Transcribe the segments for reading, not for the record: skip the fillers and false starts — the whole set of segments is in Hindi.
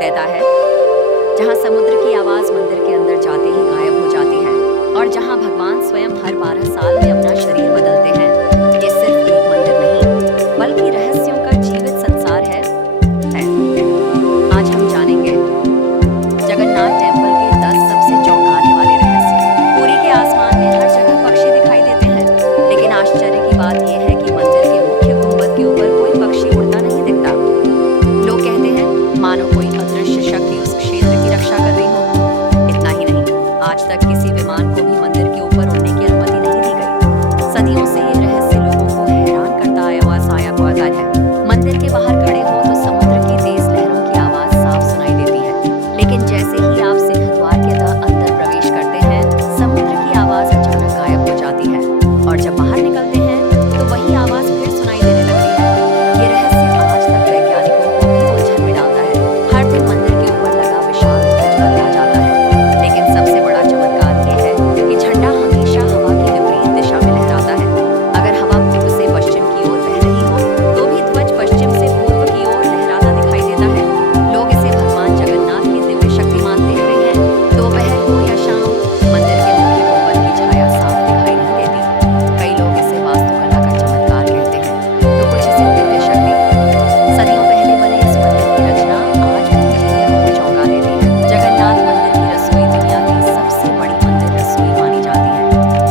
कहता है, जहाँ समुद्र की आवाज मंदिर के अंदर जाते ही गायब हो जाती है और जहाँ भगवान स्वयं हर 12 साल में अपना शरीर बदलते हैं। ये सिर्फ एक मंदिर नहीं, बल्कि रहस्यों का जीवित संसार है। आज हम जानेंगे जगन्नाथ टेम्पल के 10 सबसे चौंकाने वाले रहस्य। पूरी के आसमान में हर जगह पक्षी दिखाई देते हैं, लेकिन आश्चर्य की बात यह है कि मंदिर के मुख्य गुंबद के ऊपर कोई पक्षी उड़ता नहीं दिखता। लोग कहते हैं मानो कोई अदृश्य शक्ति उस क्षेत्र की रक्षा कर रही हो। इतना ही नहीं, आज तक किसी विमान को भी मंदिर के ऊपर उड़ने की अनुमति नहीं दी गई। सदियों से ये रहस्य लोगों को हैरान करता आया हुआ है। मंदिर के बाहर खड़े हो तो समुद्र की तेज लहरों की आवाज साफ सुनाई देती है, लेकिन जैसे ही आप सिंह द्वार के अंदर प्रवेश करते हैं, समुद्र की आवाज अचानक गायब हो जाती है और जब बाहर निकलते हैं तो वही आवाज फिर सुनाई देने लगती है। ये रहस्य आज तक वैज्ञानिकों को भी उलझन में डालता है। हर दिन मंदिर के ऊपर लगा विशाल ध्वज बदला जाता है, लेकिन सबसे बड़ा चमत्कार ये है कि झंडा हमेशा हवा की विपरीत दिशा में लहराता है। अगर हवा पूर्व से पश्चिम की ओर बह रही हो तो भी ध्वज पश्चिम से पूर्व की ओर लहराता दिखाई देता है। लोग इसे भगवान जगन्नाथ की दिव्य शक्ति मानते हुए हैं। दोपहर हो या शाम, मंदिर के मुख्य गुंबद की छाया साफ दिखाई नहीं देती। कई लोग इसे वास्तुकला का चमत्कार कहते हैं, तो कुछ इसे दिव्य शक्ति। सदियों पहले बने इस मंदिर की रचना आज भी इंजीनियरों को चौंका देती है। जगन्नाथ मंदिर की रसोई दुनिया की सबसे बड़ी मंदिर रसोई मानी जाती है।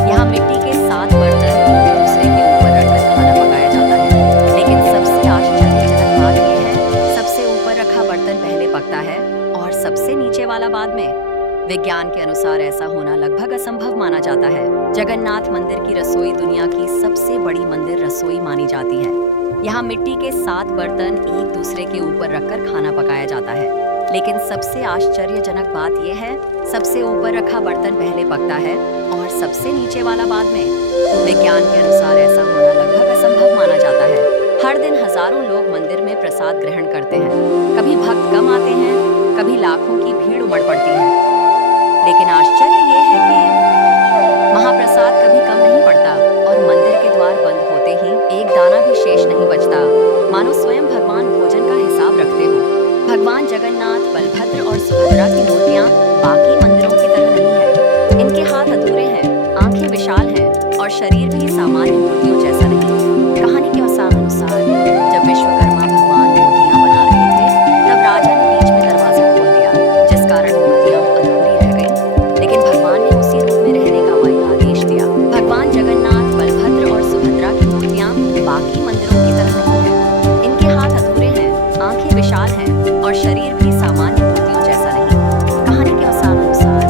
यहाँ मिट्टी के 7 बर्तन एक दूसरे के ऊपर रखकर खाना पकाया जाता है, लेकिन सबसे आश्चर्यजनक बात यह है, सबसे ऊपर रखा बर्तन पहले पकता है और सबसे नीचे वाला बाद में। विज्ञान के अनुसार ऐसा होना लगभग असंभव माना जाता है। जगन्नाथ मंदिर की रसोई दुनिया की सबसे बड़ी मंदिर रसोई मानी जाती है। यहाँ मिट्टी के 7 बर्तन एक दूसरे के ऊपर रखकर खाना पकाया जाता है, लेकिन सबसे आश्चर्यजनक बात यह है, सबसे ऊपर रखा बर्तन पहले पकता है और सबसे नीचे वाला बाद में। विज्ञान के अनुसार ऐसा होना लगभग असंभव माना जाता है। हर दिन हजारों लोग मंदिर में प्रसाद ग्रहण करते हैं। कभी भक्त कम आते हैं, कभी लाखों की भीड़ उमड़ पड़ती है, लेकिन आश्चर्य ये है कि महाप्रसाद कभी कम नहीं पड़ता और मंदिर के द्वार बंद होते ही एक दाना भी शेष नहीं बचता, मानो स्वयं भगवान भोजन का हिसाब रखते हो। भगवान जगन्नाथ, बलभद्र और सुभद्रा की मूर्तियां बाकी मंदिरों की तरह नहीं है। इनके हाथ अधूरे हैं, आंखें विशाल हैं और शरीर भी सामान्य मूर्तियों जैसा नहीं। कहानी के अनुसार जब विश्वकर्मा भगवान मूर्तियां बना रहे थे, तब राजा ने बीच में दरवाजा खोल दिया, जिस कारण मूर्तियां अधूरी रह गईं। लेकिन भगवान ने उसी रूप में रहने का वही आदेश दिया। भगवान जगन्नाथ, बलभद्र और सुभद्रा की मूर्तियां बाकी मंदिरों की तरह नहीं है। इनके हाथ अधूरे हैं, आंखें विशाल हैं और शरीर भी सामान्य मूर्तियों जैसा नहीं। कहानी के अनुसार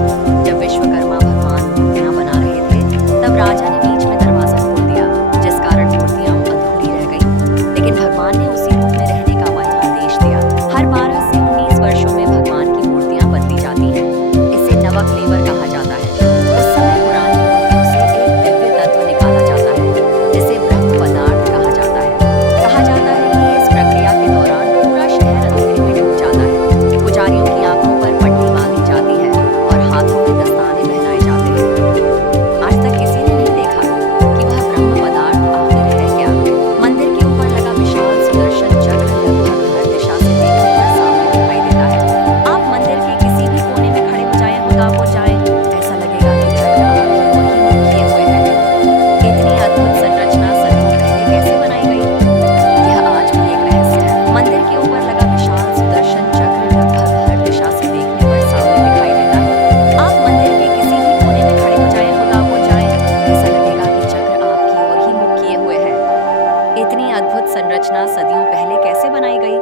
जब विश्वकर्मा भगवान मूर्तियां बना रहे थे, तब राजा ने बीच में दरवाजा खोल दिया, जिस कारण मूर्तियां अधूरी रह गईं। लेकिन भगवान ने उसी रूप में रहने का वही आदेश दिया। हर 12 से 19 वर्षों में भगवान की मूर्तियां बदली जाती हैं। इसे नवकलेवर कहा जाता है। उस समय पुरानी मूर्तियों से एक दिव्य तत्व निकाला जाता है, जिसे ब्रह्म पदार्थ कहा जाता है। कहा जाता है कि इस प्रक्रिया के दौरान पूरा शहर अंधेरे में डूब जाता है। पुजारियों की आंखों पर पट्टी बांधी जाती है और हाथों में दस्ताने पहनाए जाते हैं। आज तक किसी ने नहीं देखा कि वह ब्रह्म पदार्थ आखिर है क्या। मंदिर के ऊपर लगा विशाल सुदर्शन चक्र लगभग हर दिशा से देखने पर सामने दिखाई देता है। आप मंदिर के किसी भी कोने में खड़े हो जाएं, हुदा हो जाएं, ऐसा लगेगा कि चक्र आपकी ओर ही मुख किए हुए है। इतनी अद्भुत संरचना सदियों पहले कैसे बनाई गई, यह आज भी एक रहस्य है। मंदिर के ऊपर लगा विशाल सुदर्शन चक्र लगभग हर दिशा से देखने पर सामने दिखाई देता है। आप मंदिर के किसी भी कोने में खड़े हो जाएं, हुदा हो जाएं, ऐसा लगेगा कि चक्र आपकी ओर ही मुख किए हुए है। इतनी अद्भुत संरचना सदियों पहले कैसे बनाई गई,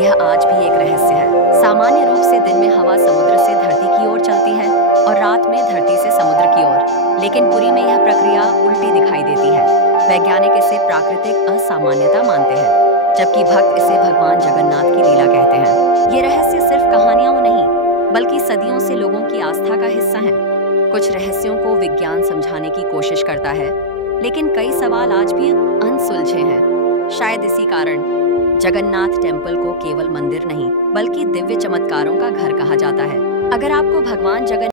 यह आज भी एक रहस्य है। सामान्य रूप से दिन में हवा समुद्र से धरती की ओर चलती है और रात में धरती से समुद्र की ओर, लेकिन पुरी में यह प्रक्रिया उल्टी दिखाई देती है। वैज्ञानिक इसे प्राकृतिक असामान्यता मानते हैं, जबकि भक्त इसे भगवान जगन्नाथ की लीला कहते हैं। ये रहस्य सिर्फ कहानियां नहीं, बल्कि सदियों से लोगों की आस्था का हिस्सा है। कुछ रहस्यों को विज्ञान समझाने की कोशिश करता है, लेकिन कई सवाल आज भी अनसुलझे हैं। शायद इसी कारण जगन्नाथ टेम्पल को केवल मंदिर नहीं, बल्कि दिव्य चमत्कारों का घर कहा जाता है। अगर आपको भगवान जगन्नाथ